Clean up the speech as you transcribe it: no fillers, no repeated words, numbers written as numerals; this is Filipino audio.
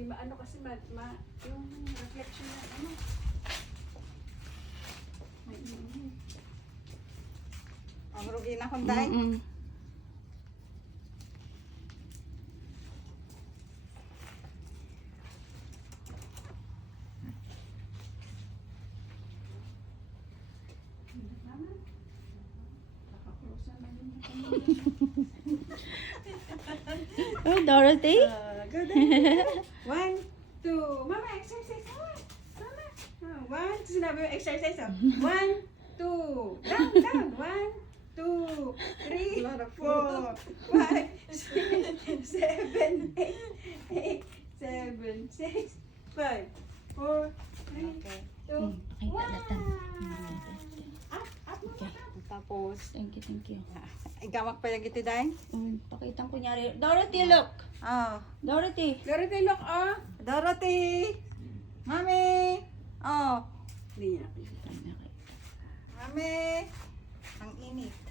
Hindi maano kasi yung reflection na ano. Ang rugi na kong day. Oh, Dorothy? Go there. 1, 2. Mama, exercise. Mama. 1, sinabi mo exercise. 1, 2. Down, down. 1, 2, 3, 4, 5, 6, 7, 8, 7, 6, 5, 4, 3, 2, 1. Up, up, Okay. Tapos, Thank you. igamak pa yung ito, day? Pakitang kunyari. Dorothy, look! Oh. Dorothy! Dorothy, look, oh. Dorothy! Mami! Oh. Hindi niya nakikita. Mami! Ang init.